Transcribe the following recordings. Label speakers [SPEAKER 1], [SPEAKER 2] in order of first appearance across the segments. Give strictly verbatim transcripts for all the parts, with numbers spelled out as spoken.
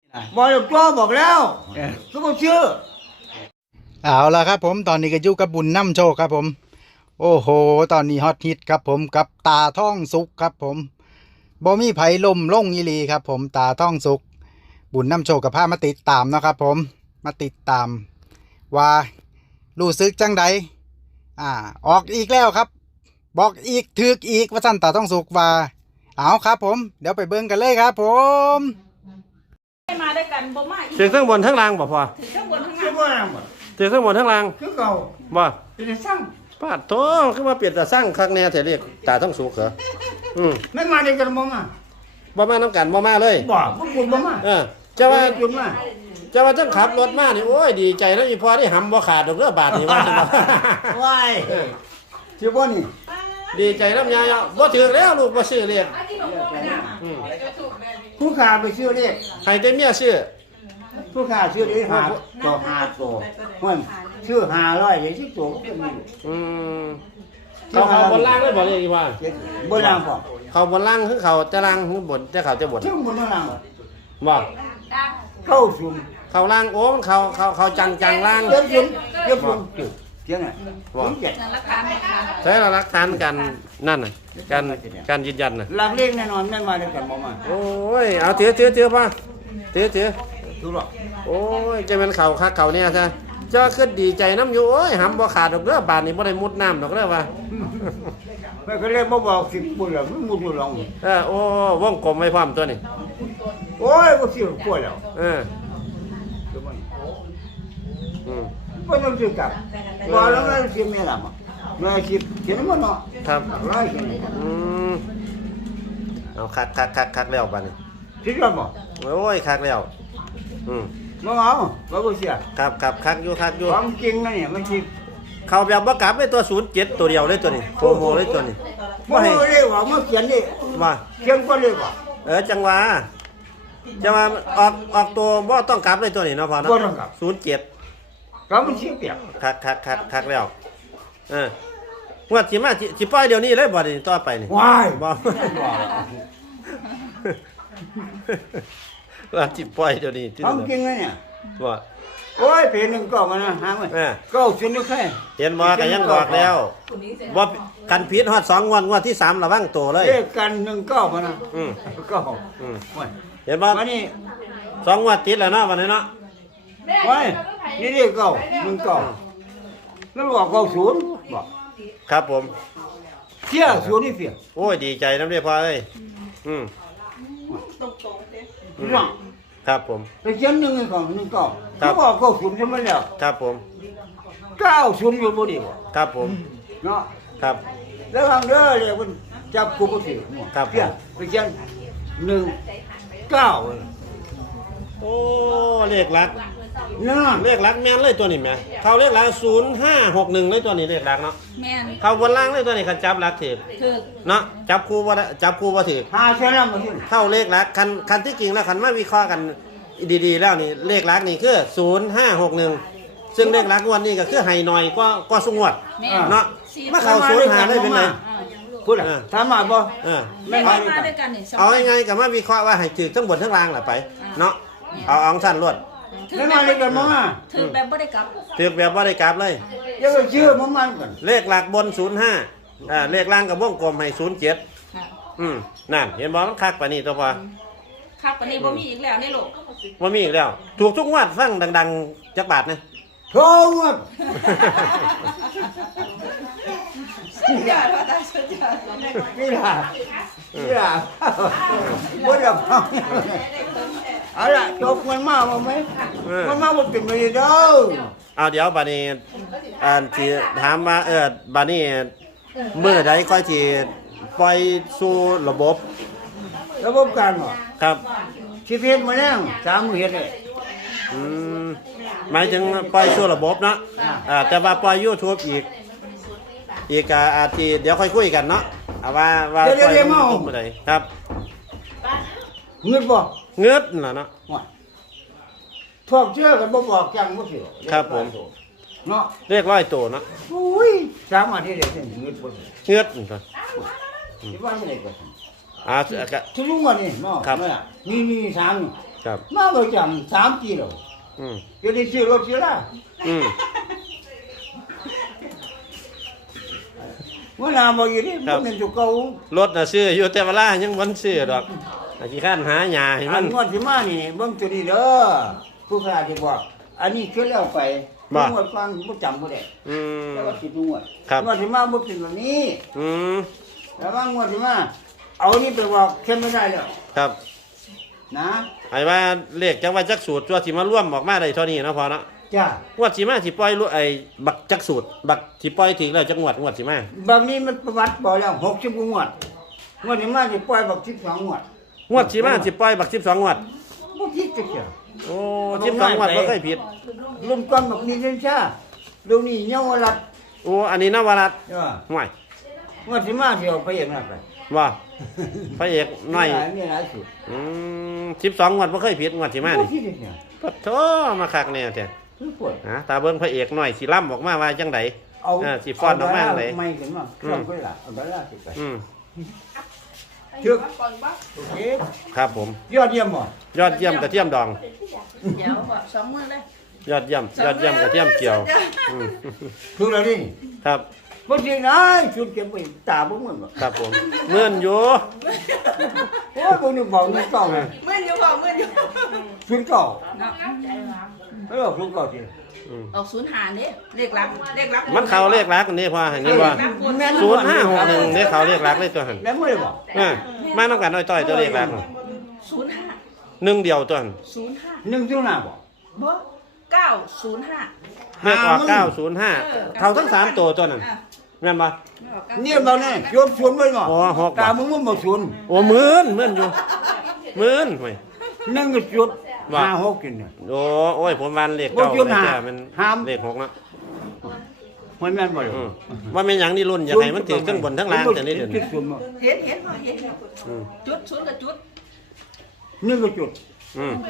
[SPEAKER 1] บอกเลยตัวบอกแล้วทุกคนเชื่อ
[SPEAKER 2] เอาละครับผมตอนนี้ก็อยู่กับบุญน้ำโชคครับผมโอ้โหตอนนี้ฮอตฮิตครับผมกับตาท่องสุกครับผมบ่มีไผลมล่งอีหลีครับผมตาท่องสุกบุญน้ำโชคกับพามาติดตามนะครับผมมาติดตามว่ารู้สึกจังใดอ่าออกอีกแล้วครับบอกอีกถึกอีกว่าสั้นตาท่องสุกว่าเอาครับผมเดี๋ยวไปเบิ่งกันเลยครับผม
[SPEAKER 3] มาด้วยกันบ่มาอีก
[SPEAKER 4] ถือทั้งบนทั้งล่างบ่พอ
[SPEAKER 3] ถือข้างบนข้าง
[SPEAKER 1] เชื่อ
[SPEAKER 3] ล่าง
[SPEAKER 1] ว่าหมด
[SPEAKER 4] ถือทั้งบนทั้งล่าง
[SPEAKER 1] คือเก่า
[SPEAKER 4] บ่
[SPEAKER 1] เป็นสร้าง
[SPEAKER 4] ปาดโตขึ้นมาเปลี่ยนแต่สร้างคักแน่เถอะเรียกตาต้องสุกเหรออืม
[SPEAKER 1] ไม่มาได้กันบ่มา
[SPEAKER 4] บ่มาน้ำกันบ่มาเลย
[SPEAKER 1] บอกพวกคุณบ่มา
[SPEAKER 4] เออจะว่า
[SPEAKER 1] คุณมา
[SPEAKER 4] จะว่าจังขับรถมานี่โอ้ยดีใจแล้วอีพอได้หำบ่ขาดดอกเด้อบาทนี่ว่าจังบ่
[SPEAKER 1] ว้ายเชื่อว่านี่
[SPEAKER 4] ดีใจน้ำยายอ่ะบ่ถือแล้วลูกบ่ซื้อเรียกอืม
[SPEAKER 1] ผู้ขาไปชื่อเลข
[SPEAKER 4] ให้แต่เมียซื้อ
[SPEAKER 1] ผู้ขาชื่อเลขหาต่อหาตัวมันชื่อหาร้อยอย่างที่ตัวก็เป็นนี่
[SPEAKER 4] อืมเขาเขาบนล่างเลยบ่เรียกอีว่า
[SPEAKER 1] บนล่างพอ
[SPEAKER 4] เขาบนล่างคือเขาจะล่างคือบนจะเขาจะบน
[SPEAKER 1] ชื่อบนล่าง
[SPEAKER 4] บ่
[SPEAKER 1] เข้าสุ่ม
[SPEAKER 4] เขาล่างโอ้มันเขาเขาเขาจังจังล่าง
[SPEAKER 1] เยี่ยมสุ่มเยี่ยมสุ่มจุดเสียงไหนผมเจ็ด
[SPEAKER 3] ราคาไม่ค้า
[SPEAKER 4] ใช้หลักฐานกันนั่นน่ะการการยืนยันน่ะ
[SPEAKER 1] หลักเลขแน่นอนไม่มาด้วยกันบ่มา
[SPEAKER 4] โอ้ยเอาถือถือถือป่ะถือถือ
[SPEAKER 1] ดูหรอก
[SPEAKER 4] โอ้ยจะเป็นเข่าคักเข่าเนี่ยซะเจ้าขึ้นดีใจน้ำอยู่โอ้ยหำบ่ขาดดอกเด้อบาทนี่บ่ได้มุดน้ำดอกเด้อว่ะ
[SPEAKER 1] ไม่ก็เลยบ่บอกสิบปุ่นแล้วมันมุดอยู่ลง
[SPEAKER 4] เออโอ้วงกลมไว้พร้อมตัวนี้
[SPEAKER 1] โอ้ยบ่สิกลัวแล้ว
[SPEAKER 4] เอออืม
[SPEAKER 1] บ่ต้องสิกลับบ่แล้วมันสิแม่ล่ะมาแม่สิเห็นมันเนาะ
[SPEAKER 4] ครับ
[SPEAKER 1] ร้อยสิ
[SPEAKER 4] อืมเอาคักคักคักคักแล้วบาดนี้
[SPEAKER 1] สิว่าบ่
[SPEAKER 4] โอ้ยคักแล้วอืม
[SPEAKER 1] บ่เอาบ่บ่เสีย
[SPEAKER 4] ครับครับคักอยู่คักอยู่
[SPEAKER 1] ความจริงนะเนี่ยมันสิ
[SPEAKER 4] เข้าแบบบ่กลับเลยตัวศูนย์เจ็ดตัวเดียวเลยตัวนี้โคโมเลยตัวนี้
[SPEAKER 1] บ่ให้เรียกว่ามาเขียนนี่
[SPEAKER 4] ว่า
[SPEAKER 1] เขียนก็เรียกว่า
[SPEAKER 4] เออจังหวะจังหวะออกออกตัวบ่ต้องกลับเลยตัวนี้เนาะพอเนาะ
[SPEAKER 1] บ่ต้องกลับ
[SPEAKER 4] ศูนย์เจ็ด
[SPEAKER 1] ก็มันสิเปียก
[SPEAKER 4] คักคักคักคักแล้วเออว่าสิมาสิสิปล่อยเดี๋ยวนี้เลยบ่นี่ต่อไปนี่
[SPEAKER 1] ว้าย
[SPEAKER 4] บ่ ว่าสิปล่อยเดี๋ยวนี้ที่
[SPEAKER 1] ความ
[SPEAKER 4] นั่น
[SPEAKER 1] จริงนะเนี่ย
[SPEAKER 4] ว่า
[SPEAKER 1] โอ้ยเป็นหนึงก็มันนะหามันก็สินึกให้
[SPEAKER 4] เห็นบ่ก็ยังบอกแล้วบ่กันผิดฮอดสองงวดงวดที่สามระวังตัวเลย
[SPEAKER 1] เลขกันหนึ่งเก้ามันนะ
[SPEAKER 4] อืม
[SPEAKER 1] เก้า
[SPEAKER 4] อืม
[SPEAKER 1] โอ้ย
[SPEAKER 4] เห็นบ่
[SPEAKER 1] วันนี้
[SPEAKER 4] สองงวดติดแล้วเนาะวันนี้เนาะ
[SPEAKER 1] ไว้นี่เรียกเก้าหนึ่งเก้าแล้วบอกเก้าศูนย์บอก
[SPEAKER 4] ครับผม
[SPEAKER 1] เสียศูนย์นี่เสีย
[SPEAKER 4] โอ้ยดีใจนำเด้อพ่อเอ้ยอืม
[SPEAKER 3] ตรงตรงๆเด้
[SPEAKER 4] อืม
[SPEAKER 1] น้อง
[SPEAKER 4] ครับผม
[SPEAKER 1] ไปเขียนหนึ่งให้เขาหนึ่งเก้า
[SPEAKER 4] ครั
[SPEAKER 1] เขา
[SPEAKER 4] บ
[SPEAKER 1] บอกเก้าศูนย์ใช่ไหมแล้ว
[SPEAKER 4] ครับผม
[SPEAKER 1] เก้าศูนย์อยู่บ่ดีบ่
[SPEAKER 4] ครับผม
[SPEAKER 1] เนาะ
[SPEAKER 4] ครับ
[SPEAKER 1] แล้วทางเด้อเรียกมันจับกูบ่ถือ
[SPEAKER 4] ครับ
[SPEAKER 1] เสียไปเขียนหนึ่งเก้า
[SPEAKER 4] โอ้เลขหลัก
[SPEAKER 1] นั่น
[SPEAKER 4] เลขหลักแม่นเลยตัวนี้แม่เขาเลขหลักศูนย์ห้าหกหนึ่งเลยตัวนี้เลขหลักเนาะ
[SPEAKER 3] แม่น
[SPEAKER 4] เขาบนล่างเลยตัวนี้คันจับหลักถือ
[SPEAKER 3] ถือ
[SPEAKER 4] เนาะจับคู่ว่าจับคู่ว่าถือ
[SPEAKER 1] หาเสียแล้วมาสิ
[SPEAKER 4] เข้าเลขหลักคันคันที่จริงแล้วคันมาวิเคราะห์กันดีๆแล้วนี่เลขหลักนี่คือศูนย์ห้าหกหนึ่งซึ่งเลขหลักงวันนี้ก็คือให้หน่อยก็ก็สุงวด
[SPEAKER 3] แม่น
[SPEAKER 4] เนาะมาเข้าศูนย์หาได้เป็นไง
[SPEAKER 1] พูดอ่ะถามมาบ่
[SPEAKER 4] เออ
[SPEAKER 3] ไม่
[SPEAKER 1] ไม่
[SPEAKER 3] มา
[SPEAKER 1] มา
[SPEAKER 3] ด้วยกันนี่สอง
[SPEAKER 4] เอายังไงกับมาวิเคราะห์ว่าให้ถือทั้งบนทั้งล่างแหละไปเนาะเอาเอองสั้นรวด
[SPEAKER 1] ไม่มาเลยกันมา
[SPEAKER 3] ถือแบบบ่ได้กลับ
[SPEAKER 4] ถือแบบว่าได้กราฟเลย
[SPEAKER 1] อย่าไปเชื่อมันมันกัน
[SPEAKER 4] เลขหลักบนศูนย์ห้าอ่าเลขล่างกับวงกลมให้ศูนย์เจ็ด
[SPEAKER 3] ค่ะ
[SPEAKER 4] อืมนั่นเห็นบอมันคักไปนี่ตัวพอ
[SPEAKER 3] ครับวันนี้บ่มีอีกแล้วในโลก
[SPEAKER 4] ว่ามีอีกแล้ว ถูกทุกงวดฟังดังๆจักบาทนะ
[SPEAKER 1] โทงอ่ะ
[SPEAKER 3] สุดยอดว่าตาสุดยอด
[SPEAKER 1] นี่ล่ะนี่ล่ะบ่ได้ฟังเอาล่ะจบมันมาบ่ไหมมันมาบ่เป็นไปเด้อ
[SPEAKER 4] เอาเดี๋ยวบานี้อ่านที่ถามว่าเออบานี้เมื่อใดค่อยที่ปล่อยสู่ระบบ
[SPEAKER 1] ระบบการบ่
[SPEAKER 4] ครับ
[SPEAKER 1] สิเฮ็ดมาแล้วสามมื้อเฮ็ดเลย
[SPEAKER 4] อืมหมายถึงปล่อยสู่ระบบเนาะอ่าแต่ว่าปล่อย YouTube อีก อีกอ่าอาทิเดี๋ยวค่อยคุยกันเนาะเอาว่าว่าปล่อย YouTube เมื่อใดครับ
[SPEAKER 1] เงินบ่
[SPEAKER 4] เงือดน่ะเนาะ
[SPEAKER 1] ว่าพวกเชื่อกันบ่บอกจังบ่สิ
[SPEAKER 4] ครับผม
[SPEAKER 1] เนาะ
[SPEAKER 4] เรียกร้อยตัวเนาะ
[SPEAKER 1] อุ้ยสามารถที่ได้เงินบ่สิ
[SPEAKER 4] เงือดนี่ก่อน
[SPEAKER 1] สิว่าจังได๋ก็
[SPEAKER 4] อ่าก็
[SPEAKER 1] ทุลุงว่านี่เนาะ
[SPEAKER 4] ครับ
[SPEAKER 1] นี่นี่สาม
[SPEAKER 4] ครับ
[SPEAKER 1] มาประจำสามกิโล
[SPEAKER 4] อืม
[SPEAKER 1] เดี๋ยวนี้ซื้อรถซื้อละ
[SPEAKER 4] อืม
[SPEAKER 1] เมื่อนานบอกอยู่นี่มันเป็นจุกเก่าร
[SPEAKER 4] ถน่ะซื้ออยู่แต่เวลายังบ่ซื้อดอกอาขี้ข้านหาหญ้าให้
[SPEAKER 1] อั
[SPEAKER 4] มัน น
[SPEAKER 1] งวดที่มานี่เบิ่งตัวนี้เด้อผู้ค้าที่บอกอันนี้คือแล้วไปงวดฟังบ่จำบ่ได้
[SPEAKER 4] อืม
[SPEAKER 1] แล้วก็สิบงวด
[SPEAKER 4] ครับ
[SPEAKER 1] งวดที่มาบ่เป็นแบบนี้
[SPEAKER 4] อืม
[SPEAKER 1] แล้วว่างวดที่มาเอานี่ไปบอกเข้มไม่ได้แล้ว
[SPEAKER 4] ครับ
[SPEAKER 1] นะ
[SPEAKER 4] ไอ้ว่าเลขจังว่าจักสูตรตัวสิมาร่วมออกมาได้เท่านี้เนาะพอเนาะ
[SPEAKER 1] จ้าง
[SPEAKER 4] วดสิมาสิปล่อยรู้ไอ้บักจักสูตรบักสิปล่อยถึงแล้วจักงวดงวดสิมา
[SPEAKER 1] บางนี้มันประวัติบอกแล้วหกสิบกว่างวดงวดที่มาสิปล่อยบอกสิบสองงวด
[SPEAKER 4] งวดสิมาสิปล่อยบักสิบสองงวด
[SPEAKER 1] บ่ผิดจักเที่ย
[SPEAKER 4] โอ้สิบสองงวดบ่เคยผิด
[SPEAKER 1] รุ่นก่อนบอกนี่เล่นชารุ่นนี้เยาวรัตน์
[SPEAKER 4] โอ้อันนี้นวรัตน์
[SPEAKER 1] เออ
[SPEAKER 4] ห่วย
[SPEAKER 1] งวดที่มาสิเอาไปเองนะไป
[SPEAKER 4] ว่าพระเอกน้อย
[SPEAKER 1] มีหลายสุด
[SPEAKER 4] อืมสิบสองงวดบ่เคยผิดงวดสิมา
[SPEAKER 1] บ่
[SPEAKER 4] นี่
[SPEAKER 1] ผิดจักเที่ย
[SPEAKER 4] ปะโถมาคักแน่แท้
[SPEAKER 1] คือปวด
[SPEAKER 4] ฮะตาเบิ่งพระเอกน้อยสิล่ำออกมาว่าจังได
[SPEAKER 1] เอา
[SPEAKER 4] อ่าสิฟ้อนออกมาจังได
[SPEAKER 1] ไม่ขึ้นมาช่วงไปละเอาดอลลาร์สิไป
[SPEAKER 4] อืม
[SPEAKER 1] ถึกโอเค
[SPEAKER 4] ครับผม
[SPEAKER 1] ยอดเยี่ยมบ่
[SPEAKER 4] ยอดเยี่ยมกระเทียมดอง
[SPEAKER 3] เดี๋ยวบอกสองมือเลย
[SPEAKER 4] ยอดเยี่ยมยอดเยี่ยมกระเทียมเจียวอืม
[SPEAKER 1] ถูกแล้วนี่
[SPEAKER 4] ครับ
[SPEAKER 1] บ่สินะชุดเก็บไว้ตาบ่เหมือนบ่
[SPEAKER 4] ครับผมเมื่อนอยู่
[SPEAKER 1] โอ้ยบ่นึกบอกนึกเก่าเลย
[SPEAKER 3] มืออยู่บอกมืออยู่
[SPEAKER 1] ชุดเก่า
[SPEAKER 3] เนาะ
[SPEAKER 1] ไม่บอกชุดเก่าสิ
[SPEAKER 4] อืม
[SPEAKER 3] ออกศูนย์หานี่เลขลักเลขลัก
[SPEAKER 4] มันเขาเลขรักอันนี้พอเห็นนี่ว่าศูนย์ห้าหกหนึ่งนี่เขาเลขรักเลยตัวหัน
[SPEAKER 1] แล้วบ่ได้บอก
[SPEAKER 4] อ่ามาต้องการน้อยต้อยตัวเลขรักน่ะ
[SPEAKER 3] ศูนย์ห้า
[SPEAKER 4] หนึ่งเดียวตัวหัน
[SPEAKER 3] ศูนย์ห้า
[SPEAKER 1] หนึ่งจุดห้าบ่
[SPEAKER 3] บ่เก้าศูนย์ห้า
[SPEAKER 4] เลขออกเก้าศูนย์ห้าเขาทั้งสามตัวตัวนั้นแม่นปะ
[SPEAKER 1] เนี่ยบ่แน่ยกชุนไว้บ่
[SPEAKER 4] โอ้หกบ่
[SPEAKER 1] ตามึงมันบ่ชุน
[SPEAKER 4] โอ้หมื่นหมื่นอยู่หมื่นห่วย
[SPEAKER 1] หนึ่งก็จุด
[SPEAKER 4] ว่า
[SPEAKER 1] ห้าหกกินเนี่ย
[SPEAKER 4] โอ้โอ้ยผมวันเลข
[SPEAKER 1] บ่
[SPEAKER 4] เก้า
[SPEAKER 1] จุด
[SPEAKER 4] เลย
[SPEAKER 1] ห้า
[SPEAKER 4] แต่มัน
[SPEAKER 1] ห้าม
[SPEAKER 4] เลขหกเนาะ
[SPEAKER 1] มันแม่นบ่เลย
[SPEAKER 4] อืมว่าเป็นหยังนี่รุ่นอยากให้มันถือทั้งบนทั้งล่างแต่นี่เดี๋ยวนี้
[SPEAKER 1] จุดบ่
[SPEAKER 3] เห็นเห็นบ่เห็น
[SPEAKER 4] อืม
[SPEAKER 3] จุดศูนย์กับจุด
[SPEAKER 1] หนึ่งก็จุด
[SPEAKER 4] อืม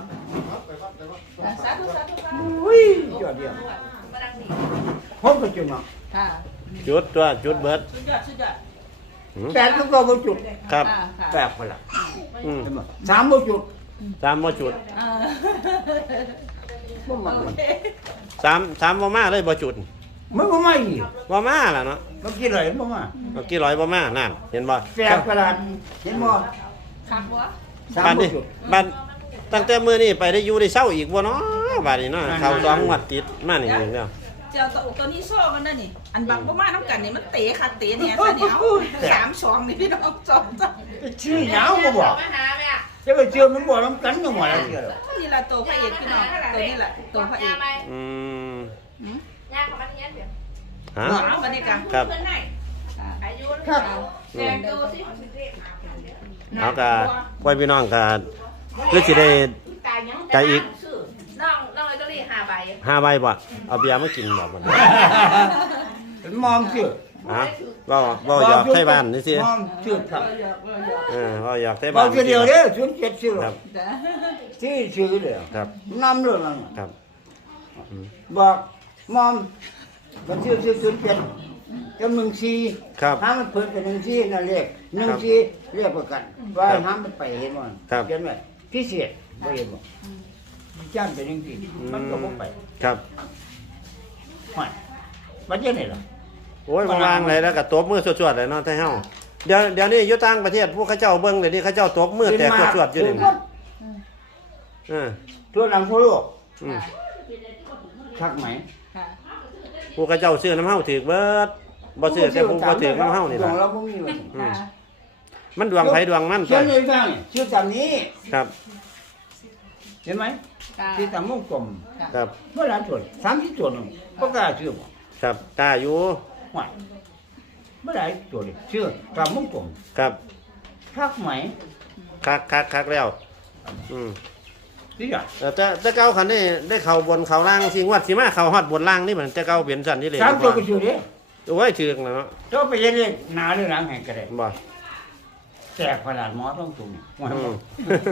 [SPEAKER 3] สาธุสาธุค่ะ
[SPEAKER 1] อุ้ยยอดเยี่ยมหกก็จุดเนาะ
[SPEAKER 3] ค่ะ
[SPEAKER 4] จุดตัวจุดเบิด
[SPEAKER 3] สุดยอดสุดยอด
[SPEAKER 4] อืม
[SPEAKER 1] แปดก็บ่จุด
[SPEAKER 4] ครับ
[SPEAKER 3] ค่ะค่ะ
[SPEAKER 1] แปดพนละ
[SPEAKER 4] อืม
[SPEAKER 1] เห็นบ่สามบ่จุด
[SPEAKER 4] สามบ่จุด
[SPEAKER 3] เออ
[SPEAKER 1] บ่มา
[SPEAKER 3] โอเค
[SPEAKER 4] สามสามบ่มาเลยบ่จุด
[SPEAKER 1] มันบ่มาอีก
[SPEAKER 4] บ่มาล่ะเนาะ
[SPEAKER 1] มันกินอะไรบ่มา
[SPEAKER 4] เมื่อกี้ร้อยบ่มานั่นเห็นบ่
[SPEAKER 1] แปดกระดาษเห็นบ่
[SPEAKER 3] คักบ่
[SPEAKER 1] สาม
[SPEAKER 4] บ้าน
[SPEAKER 1] บ่
[SPEAKER 4] นี้
[SPEAKER 1] จุด
[SPEAKER 4] บ้านตั้งแต่มื้อนี้ไปได้อยู่ได้เศร้าอีกบ่เนาะบ้านนี้เนาะ
[SPEAKER 1] นั่นๆ
[SPEAKER 4] เขาสองงวดติดมานี่เองแล้ว
[SPEAKER 3] เจ้าตัวตัวนี้โซ่กันนั่นนี่อันบักบ่มาน้ำกันนี่มันเตะคักเตะเนี่ยซะเนี่ยเอาสามสองนี่พี่น้องสองจ้ะ
[SPEAKER 1] ชื่อหยังบ่บอก
[SPEAKER 3] มาหาแม่
[SPEAKER 1] จะไปเชื่อมันบ่นํกันจังหวะละเชื่อ
[SPEAKER 3] นี่ล่ะตัวพระเอกพี่น้องตัวนี้แหละตัวพระเอก
[SPEAKER 4] อืม
[SPEAKER 3] หืม
[SPEAKER 5] ย่างของมันเนี้ยเดี๋ยว
[SPEAKER 4] ฮะ
[SPEAKER 3] เอาบัดนี้กัน
[SPEAKER 4] ครับ
[SPEAKER 5] เพื่อนไหน
[SPEAKER 3] อ่า
[SPEAKER 5] อายุ
[SPEAKER 1] ครับ
[SPEAKER 5] แดงดูสิ
[SPEAKER 4] เอากะไว้พี่น้องกะคือสิได้
[SPEAKER 5] ตายยัง
[SPEAKER 4] ใจอีก
[SPEAKER 5] น้องน้องเลยต้องรีบหาใบ
[SPEAKER 4] ห้าใบบ่เอาเบียร์มากินบ่บ่
[SPEAKER 1] มอมชื่อ
[SPEAKER 4] ฮะบ่บ่อยากไทบ้านนี่สิ
[SPEAKER 1] มอมชื่อครับ
[SPEAKER 4] เออบ่อยากไท
[SPEAKER 1] บอ
[SPEAKER 4] บ้าก น
[SPEAKER 1] ชื่อเดียวเด้อศูนย์เจ็ดชื่อ
[SPEAKER 4] ครับ
[SPEAKER 3] จ้ะ
[SPEAKER 1] ชื่อชื่อเดียว
[SPEAKER 4] ครับ
[SPEAKER 1] นำเรื่องนั้น
[SPEAKER 4] ครับ
[SPEAKER 1] บอกมอมมันชื่อชื่อศูนย์เจ็ดจำหนึ่งสี่
[SPEAKER 4] ครับ
[SPEAKER 1] ห้ามมันเพิ่นเป็นหนึ่งสี่นั่นเลขหนึ่งสี่เรียกประกันว่าห้ามมันไปเห็นบ่
[SPEAKER 4] ครับ
[SPEAKER 1] เห็นไหมพิเศษบ่เห็นบ่จ้างเป็นหนึ่งสี่มันก็บ่ไป
[SPEAKER 4] ครับ
[SPEAKER 1] ไม่บัดเดี๋ยวนี้ล่ะ
[SPEAKER 4] โอ้ยบ่วางเลยแล้วก็ตบมือสวดๆเลยเนาะไทเฮาเดี๋ยวเดี๋ยวนี้อยู่ต่างประเทศพวกเขาเจ้าเบิ่งเดี๋ยวนี้เขาเจ้าตบมือแตกสวดๆอยู่นี่เออ
[SPEAKER 1] ทั่วหลังทั่วโลก
[SPEAKER 4] อืม
[SPEAKER 1] ชักไหม
[SPEAKER 3] ค่ะ
[SPEAKER 4] พวกเขาเจ้าซื้อน้ำเฮาถือเบิดบ่ซื้อแต่พวกบ่ถือน้ำเฮานี่
[SPEAKER 1] ดว
[SPEAKER 4] ล่ะ
[SPEAKER 1] งเราบ่มีว่า
[SPEAKER 4] อืม
[SPEAKER 3] ค่ะ
[SPEAKER 4] มันดวงไผดวงมัน
[SPEAKER 1] เชื่
[SPEAKER 4] ตั
[SPEAKER 1] อ
[SPEAKER 4] ว
[SPEAKER 1] ในทางนี่ชื่อตามนี้
[SPEAKER 4] ครับ
[SPEAKER 1] เห็นไหม
[SPEAKER 3] ค่ะ
[SPEAKER 1] ที่ตามวงกลม
[SPEAKER 4] ครับ
[SPEAKER 1] เมื่อหลานส่วนสามสิบส่วนหนึ่งก็กล้าชื่อบ่
[SPEAKER 4] ครับกล้าอยู่
[SPEAKER 1] ว่าเมื่อไหร่ตัวนี้ชื่อตามวงกลม
[SPEAKER 4] ครับ
[SPEAKER 1] ชักไหม
[SPEAKER 4] คักคักคักแล้วอืม
[SPEAKER 1] นี่อ่ะ
[SPEAKER 4] เออแต่แต่เก่าคันนี้ได้เข้าบนเข้าล่างสิงวดสิมาเข้าฮอดบนล่างนี่มันแต่เก่าเปลี่ยนสันนี่เลย
[SPEAKER 1] สามตัวก็ชื่อเด้
[SPEAKER 4] โอ้ยถึกแล้วเนาะ
[SPEAKER 1] ตัวไปเรียนเรียนหนาหรือหลังแห่งกระได
[SPEAKER 4] บ่
[SPEAKER 1] แจกขนาดหมอต้องตุ่มว่า
[SPEAKER 4] อื
[SPEAKER 1] บ่
[SPEAKER 4] ม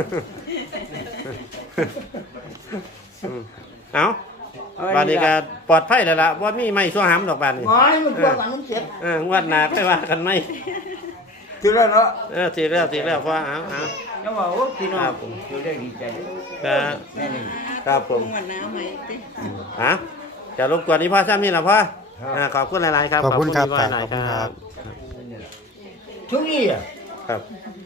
[SPEAKER 4] อืมเอาบานนี้ก็ปลอดภัยแล้วล่ะว่ามีไม่ชั่วหำดอกบานนี้
[SPEAKER 1] หมอยมันตัวกันมันเจ็บ
[SPEAKER 4] เอองวดหน้าค่อยว่ากันไหม
[SPEAKER 1] ถือแล้วเนาะ
[SPEAKER 4] เออทีแล้วทีแล้วเพราะเอาเอา
[SPEAKER 1] แล้วว่าโอ้พี่น้องอยู่ได้ดีใจ
[SPEAKER 4] ครับ
[SPEAKER 1] แม่นี่
[SPEAKER 4] ครับผม
[SPEAKER 3] วันน้ำไหมติ
[SPEAKER 4] อ่ะจะรบกวนนี้พ่อซ้ำนี่แหละพ่อ
[SPEAKER 1] ครับ
[SPEAKER 4] อ่าขอบคุณหลายๆครับ
[SPEAKER 2] ขอบคุณครับ
[SPEAKER 4] พี่พ่อหลาย
[SPEAKER 2] ขอบคุณครับ
[SPEAKER 4] ครับ
[SPEAKER 1] ทุกนี้อ่ะ
[SPEAKER 4] ครับ